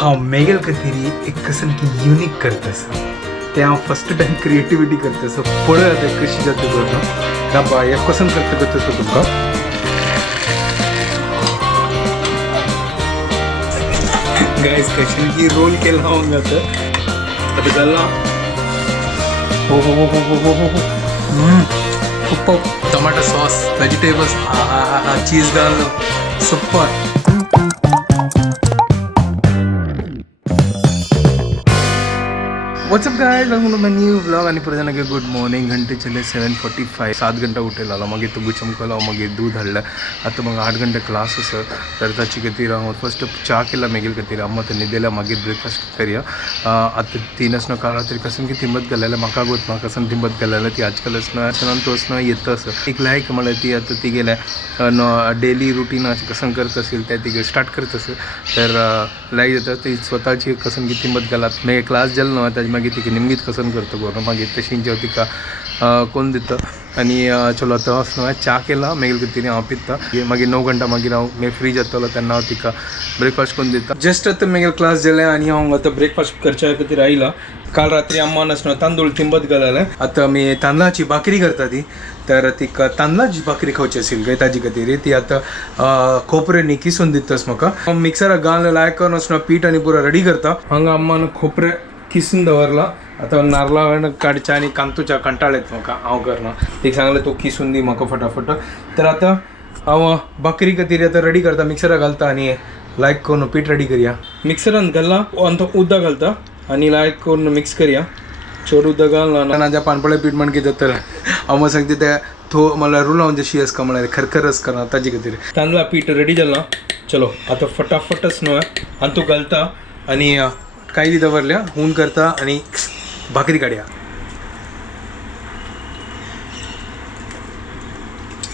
हांव मेगेल खातीर एक कसन की युनीक करतास ते हांव फर्स्ट टाइम क्रिएटिविटी करतास पळय आतां कशी जाता तो दाबा हे कसन करता करतास तुमकां गाइस कशी की रोल केला हांव आता आता जाल्ला हो हो हो हो हो हो खूप टमाटो सॉस वेजिटेबल्स हा चीज घालून super what's up guys welcome to my new vlog आणि परत जाणां गुड मॉर्निंग घंटे चले 7:45 7 घंटा उठेला मागीर तुगू चमकलो मागीर दूध हाडलें आतां म्हाका 8 घंटे क्लास आसा तर ताचे खातीर हांव फर्स्ट च्या केला मेगेल खातीर अम्मा तर न्हिदेला मागीर ब्रेकफास्ट करया आतां 3 असनो काळा तरी कसन की तिंबत घालेलें म्हाका गोत म्हाका कसन तिंबत घालेलें ती आजकाल असनो तो असनो येता आसा एक लायक म्हळ्यार ती आतां ती गेल्या डेली रुटीन कसन करता असेल ते ती स्टार्ट करता असेल तर लायक जाता ती स्वताची कसन की तिंबत घालत मागीर क्लास जालें न्हू ताजे मागीर तिका निमगीत कसन करता गो मागीर तशीं जेव तिका कोण दिता आनी चलो आतां असो च्या केला मेगेल खातीर हांव पिता मागीर 9 घंटा मागीर हांव फ्री जातलो तेन्ना हांव तिका ब्रेकफास्ट करून दिता जस्ट आतां मेगेल क्लास जालें आनी हांव आतां ब्रेकफास्ट करच्या खातीर आयला काल रात्री अम्मान असनो तांदूळ तिंबत घालेलें आतां आमी तांदळाची भाकरी करता ती तर तिका तांदळाची भाकरी खावची आशिल्ली काय ताजे खातीर ती आतां खोपरें किसून दितास म्हाका मिक्सराक घालून लायक करून असनो पीठ आनी पुरो रेडी करता हांगा अम्मान खोपरें किसून दवरला आतां नारळा काडच्या आनी कांतूच्या कंटाळ येता म्हाका हांव करना एक सांगलें तूं किसून दी म्हाका फटाफट तर आतां हांव भाकरी खातीर आतां रेडी करता मिक्सराक घालता आनी लायक करून पीठ रेडी करया मिक्सरान घालना आनी उदक घालता आनी लायक करून मिक्स करया चड उदक घालना नाज्या पानपळें पीठ म्हण कितें जातलें हांव सांगता तें थो म्हळ्यार रुलां जशी आसका म्हळ्यार खरखरस करना ताजे खातीर तांदळा पीठ रेडी जालां चलो आतां फटाफटच न्हू आनी तूं घालता आनी काही बी दवरल्या हून करता आणि भाकरी काढया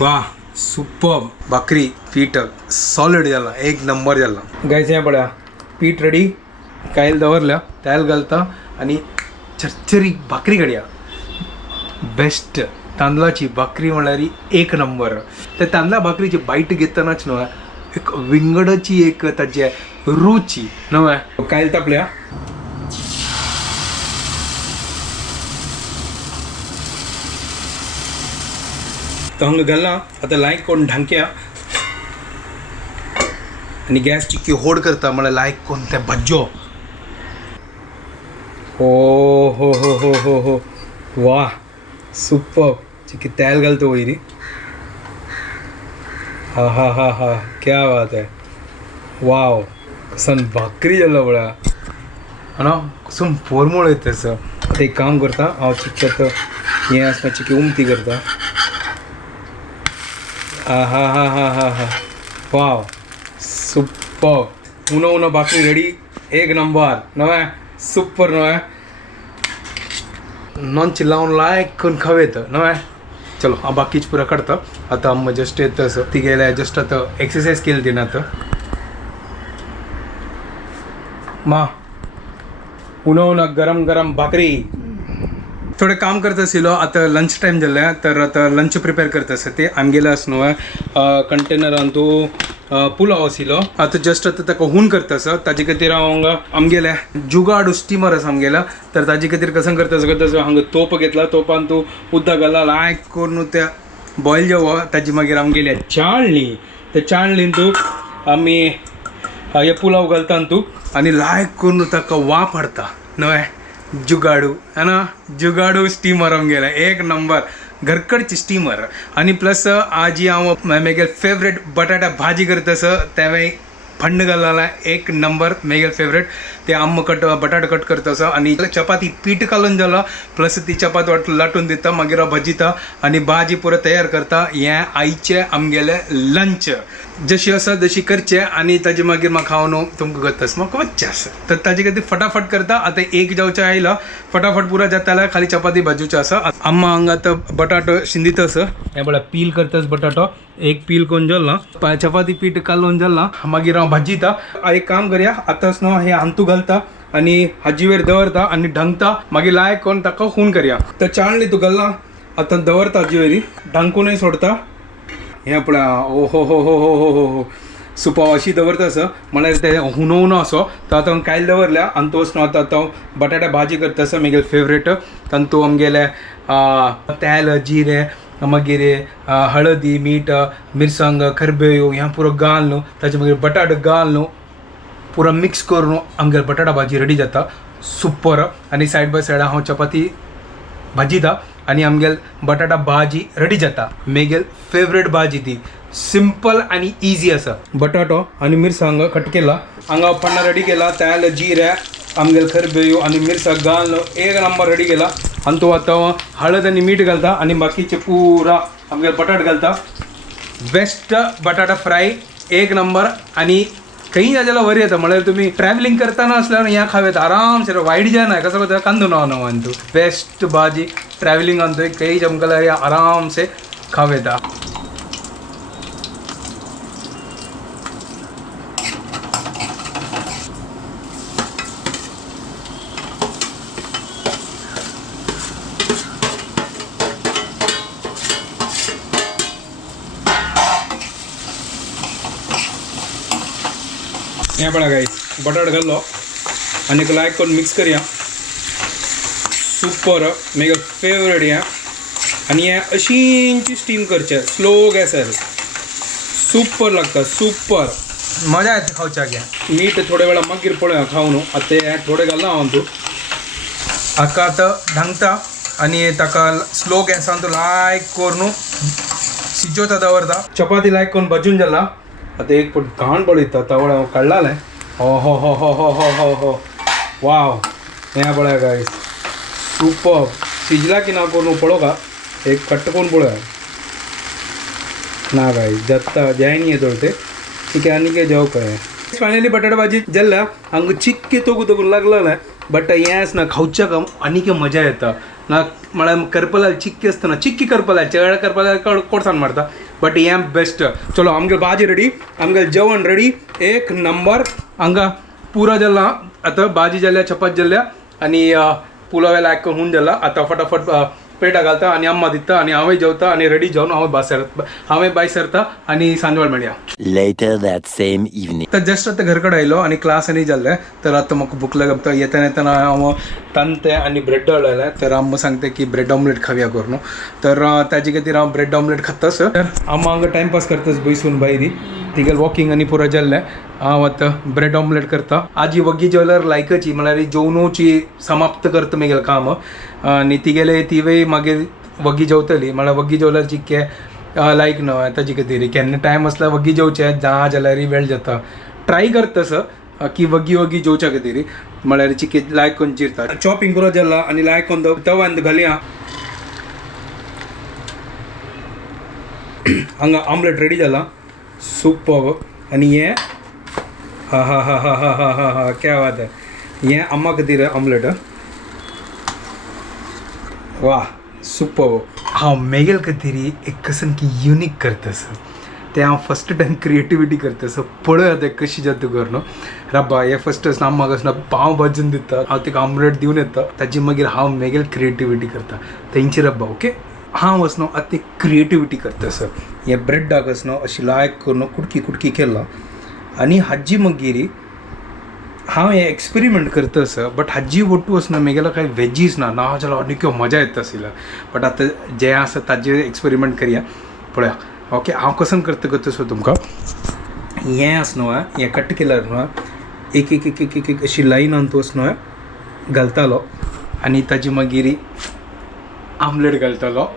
वाह सुपर भाकरी पीठ सॉलिड जाला एक नंबर जाला गायस हें पळया पीठ रेडी कायल दवरल्या तेल घालता आणि चरचरी भाकरी काडया बेस्ट तांदळाची भाकरी म्हळ्यार एक नंबर त्या तांदळा भाकरीची बाईट घेतनाच न्हू एक विंगडाची एक ताजे रुची न्हू कायल तापल्या हांगा घालना आतां लायक करून ढांक्या आनी गॅस चिक्की होड करता म्हळ्यार लायक करून ते भज्जो हो हो हो हो हो हो वाह सुपर चिक्की तेल घालता वयरी हा हा हा हा क्या बात है वाव कसन भाकरी जाला पळय हा कसून पोरमोळ येता तसं आता एक काम करता हांव चिक्की आतां हें आसता चिक्की उमती करता हा हा हा हा हा हा वाव सुपर उनो उनो भाकरी रेडी एक नंबर नवे सुपर नवे नॉन चिल्लावन लायक करून खावेत नवे चलो हांव बाकीच पुरा काडता आतां अम्मा जस्ट येता असं ती गेल्या जस्ट आतां एक्सरसाइज केली तिणें आतां मा उनो उनो गरम गरम भाकरी थोडें काम करता आशिल्लो आतां लंच टायम जाल्लें तर आतां लंच प्रिपेर करता आसा ते आमगेले आसनो कंटेनरान तूं पुलाव आशिल्लो आतां जस्ट आतां ताका हून करता आसा ताजे खातीर हांव हांगा आमगेले जुगाड स्टिमर आसा आमगेला तर ताजे खातीर कसन करता आसा हांगा तोप घेतला तोपान तूं उदक घाला लायक करून त्या बॉयल जेवो ताजी मागीर आमगेले चाळणी त्या चाळणीन तूं आमी हे पुलाव घालता तूं आनी लायक करून ताका वाफ हाडता न्हय जुगाडू है ना जुगाडू स्टीमर आमगेले एक नंबर घरकडची स्टीमर आणि प्लस आजी हांव मेगेल फेवरेट बटाटा भाजी करता आसा तेवें फंड घालला एक नंबर मेगेल फेवरेट ते आम्म बटाटा कट करता आसा आनी चपाती पीठ घालून जाला प्लस ती चपाती लाटून दिता मागीर भाजीता आनी भाजी पुरो तयार करता हें आईचे आमगेले लंच जशी आसा तशी करचे आनी ताजे मागीर म्हाका हांव न्हू तुमकां करतास म्हाका मज्जा आसा तर ताजे खातीर फटाफट करता आतां एक जावचें आयला फटाफट पुरो जाता जाल्यार खाली चपाती भाजूचें आसा अम्मा हांगा आतां बटाटो शिंदिता आसा हें पळय पील करतास बटाटो एक पील करून जाल्ला चपाती पीठ कालोवन जाल्ला मागीर हांव भाजीता एक काम करया आतांच न्हू हें आंतू घालता आनी हाजी वयर दवरता आनी ढंगता मागीर लायक करून ताका हून करया तर चाळणी तूं घालना आतां दवरता हाजी वयरी ढंकूनय सोडता हें पळय ओ हो हो हो हो हो हो हो सुपाव अशी दवरता म्हळ्यार ते हुनो असो तो आतां कायल दवरल्या आनी तो वचून आतां बटाटा भाजी करता म्हगे फेवरेट तातूंत आमगेले तेल जिरे मागीर हळदी मीठ मिरसांग खरबेयो ह्या पुरो घाल ताचे मागीर बटाट घाल पुरो मिक्स करून आमगेर बटाटा भाजी रेडी जाता सुपर आनी सायड बाय सायड हांव चपाती भाजीता आनी आमगेल बटाटा भाजी रेडी जाता मेगेल फेवरेट भाजी ती सिंपल आनी इजी आसा बटाटो आनी मिरसांग कट केला हांगा पन्ना रेडी केला तेल जिरे आमगेल खरबेयो आनी मिरसांग घाल एक नंबर रेडी केला आनी तो आतां हळद आनी मीठ घालता आनी बाकीचे पुरा आमगेल बटाट घालता बेस्ट बटाटा फ्राय एक नंबर आनी खंय जाल्यार बरी येता म्हळ्यार तुमी ट्रॅव्हलिंग करतना असल्यार ह्या खावेत आरामसे वायट जे ना कसो करता कांदो नो तू बेस्ट भाजी ट्रॅव्हलिंगान थंय खंय जमकल्यार आराम से खावेता हे पळय गाईस बटाट घाल्लो आनी लायक करून मिक्स करया सुपर मेगा फेवरेट हें आनी हें अशींची स्टीम करचें स्लो गॅसार सुपर लागता सुपर मजा येता खावच्याक हें मीठ थोडे वेळा मागीर पळया खावन आतां हें थोडें घालना हांव तूं हाका आतां धांगता आनी ताका स्लो गॅसान तूं लायक करून शिजोवता दवरता चपाती लायक करून भाजून जाला आता एक पण घाण पळयता तवळ हांव काडलालें हो हो हो हो हो हो हो हो वाव हें पळया गायस सुपर शिजला की ना करून पळोवका एक कट्ट करून पळया ना गायस जाता जायनी येतो ते ठीक आहे आनी जेव कळ्ळें फायनली बटाटा भाजी जाल्ल्या हांगा चिक्के तोगू लागलें बट हेंच ना खावच्या काम आनीक मजा येता ना म्हळ्यार करपल्यार चिक्की आसतना चिक्की करपल्यार चेळ करपल्यार कोडसान मारता बट हें बेस्ट चलो आमगे भाजी रेडी आमगे जेवण रेडी एक नंबर हांगा पुरो जाला आतां भाजी जाल्या चपात जाल्या आनी पुलाव लायक करून होऊन जाला आतां फटाफट पेटा घालता आनी अम्मा दिता आनी हांवें जेवता आनी रेडी जावन हांवें भायर सरता आनी सांजवाळ मेळया Later that same evening. तर जस्ट आतां घरा कडेन आयलो आनी क्लास आनी जाल्ले तर आतां म्हाका भूक लागता येताना हांव तांते आनी ब्रेड हाडलें तर अम्मा सांगता की ब्रेड ऑमलेट खावया करून तर ताजे खातीर हांव ब्रेड ऑमलेट खातास तर अम्मा हांगा टायमपास करतास बसून भायरी तिगेल वॉकिंग आनी पुरो जाल्लें हांव आतां ब्रेड ऑमलेट करता आजी वग्गी जेवल्यार लायकची म्हळ्यार जेवणूची समाप्त करता म्हगेलें काम आनी तिगेले तिवय मागीर वग्गी जेवतली म्हळ्यार वग्गी जेवल्यार चिक्के लायक न्हू ताजे खातीर केन्ना टायम आसल्यार वग्गी जेवचें जा जाल्यार वेळ जाता ट्राय करतास की वग्गी जेवच्या खातीर म्हळ्यार चिके लायक करून चिरता चॉपिंग पुरो जाला आनी लायक करून तव्यान घालया हांगा ऑमलेट रेडी जाला सुपर आनी हें हा हा हा हा हा हा हा हा क्या बात है हें अम्मा खातीर ऑमलेट वाह सुपर हांव मेगेल खातीर एक कसन की युनीक करतास ते हांव फस्ट टायम क्रिएटिविटी करतास पळय तें कशी जाता कर न्हू रब्बा हे फस्ट आसना अम्माक आसना पाव भाजून दिता हांव तिका ऑमलेट दिवन येता ताजी मागीर हांव मेगेल क्रिएटिविटी करता तेंची रब्बा ओके हांव वचनो आतां ती क्रिएटिविटी करतास हे ब्रेडाक आसनो अशी लायक करून कुडकी केला आनी हाजी मागीर हांव हें एक्सपेरिमेंट करतास बट हाजी वटू आसना मेगेलो कांय वेजीस ना जाल्यार आनीक मजा येता आसलें बट आतां जें आसा ताजेर एक्सपेरिमेंट करया पळया ओके हांव कसं करता सो तुमकां हें आसनो हें कट केल्यार न्हू एक एक एक एक एक अशी लायन तूं आसनो घालतालो आनी ताजी मागीर आमलेट घालतालो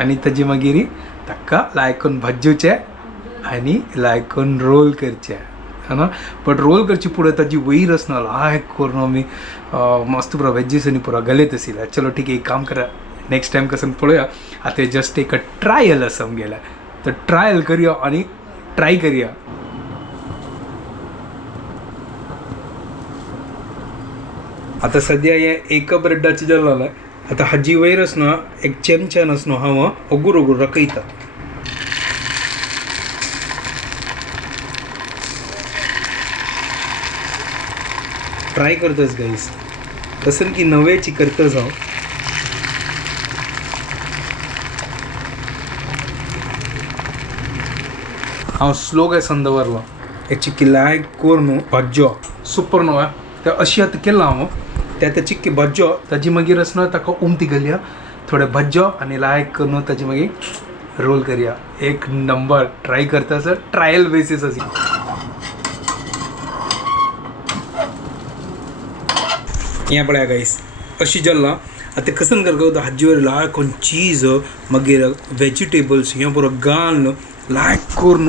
आनी ताजी मागीर ताका लायक करून भाजूचें आनी लायक करून रोल करचें है बट रोल करची पुढे ताजी वयर आसना लायक करून आमी मस्त पुरो वेजीस आनी पुरो घालीत आसले चलो ठीक आहे एक काम करा नेक्स्ट टायम कसं पळोवया आतां जस्ट एक ट्रायल आसा आमगेल्या तर ट्रायल करया आनी ट्राय करया आतां सद्या हें एक ब्रेडाचें जालें आतां हाजी वयर आसना एक चमच्यान आसनो हांव ओगूर रकयता ट्राय करतास गाईस कसं की नवेची करतास हांव स्लो गॅसान दवरलो एक चिक्की लायक करून भाज्यो सुपर न्हू ते अशी आतां केलां हांव ते चिक्की भाज्यो ताजी मागीर न्हू ताका उमती घालया थोडे भाज्यो आनी लायक करून ताजी मागीर रोल करया एक नंबर ट्राय करता सर ट्रायल बेसीस अशी हें पळया गायस अशी जेल्लां आतां कसन करता हाजी वर लायक करून चीज मागीर वेजिटेबल्स हें पुरो घालून लायक करून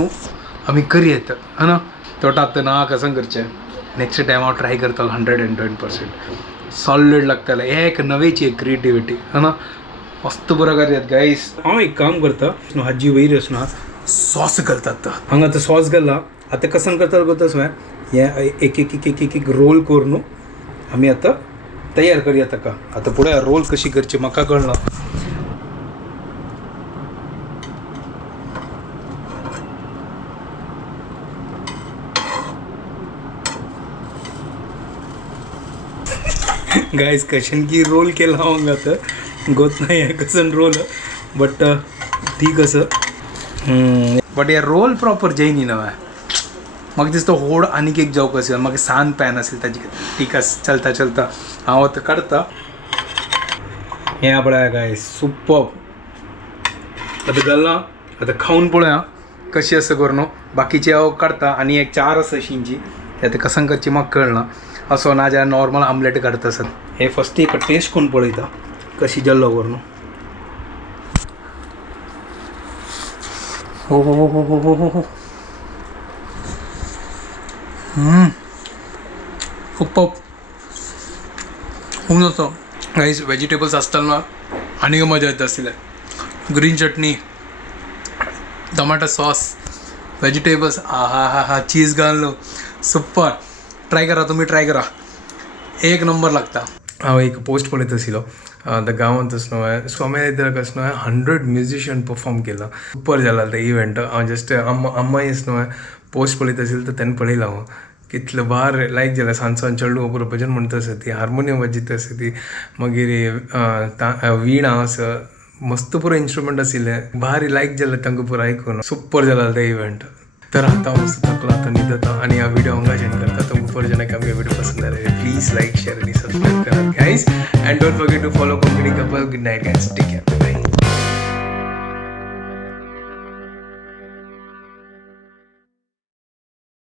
आमी करी येता है ना तोटा आतां ना कसन करचें नेक्स्ट टायम हांव ट्राय करतलो 110% सॉलिड लागतलें एक नवेची एक क्रिएटिविटी है ना मस्त बरो करयात गायस हांव एक काम करता हाजी वयर ना सॉस घालतात हांगा आतां सॉस घाला आतां कसन करता गो तसो हें एक एक एक एक एक रोल करून आमी आतां तयार करया ताका आतां पळोवया रोल कशी करची म्हाका कळना गायस कशन की रोल केला हांव आतां गोत नाही हें कसन रोल बट ठीक असं बट हे रोल प्रॉपर जायनी ना म्हाका दिसता व्हड आनीक एक जावंक असेल म्हाका सान पॅन असेल ताजी ठीक आसा चलता चलता हांव आतां काडटा हें पळया गायस सुपर आतां घालना आतां खावन पळोवया कशी आसा करून बाकीचे हांव काडटा आनी एक 4 आसा शिंची ते आतां कसन करची म्हाका कळना असो ना जाल्यार नॉर्मल आमलेट काडटा सर हे फस्ट एक टेस्ट करून पळयता कशी जाल्लो करून हो हो हो हो हो हो हो खूब जाता गायस वेजिटेबल्स आसतना आनीक मजा येता आसलें ग्रीन चटणी टमाटो सॉस वेजिटेबल्स हा चीज घालून सुपर ट्राय करा तुम्ही ट्राय करा एक नंबर लागता हांव एक पोस्ट पळयत आशिल्लो त्या गांवांत न्हू सोम्या इधर न्हू 100 म्युजिशियन परफॉर्म केला सुपर जाला ते इव्हेंट हांव जस्ट अम्माईस न्हू पोस्ट पळयत आशिल्लो तर तेन्ना पळयलां हांव कितलें बार लायक जालें सांजसान चेडूं बरो भजन म्हणटा आसा ती हार्मोनियम वाजयता आसा ती मागीर वीणा आसा मस्त पुरो इंस्ट्रुमेंट आशिल्ले भारी लायक जालें तांकां पुरो आयकून सुपर जाला ते इव्हेंट तर आता मस्त थकला आता न्हिदता आणि हा व्हिडिओ हांगा एंड करता तो ऊपर जन का व्हिडिओ पसंद आले प्लीज लाइक शेयर आणि सब्सक्राइब करा guys and don't forget to follow comedy couple good night guys take care bye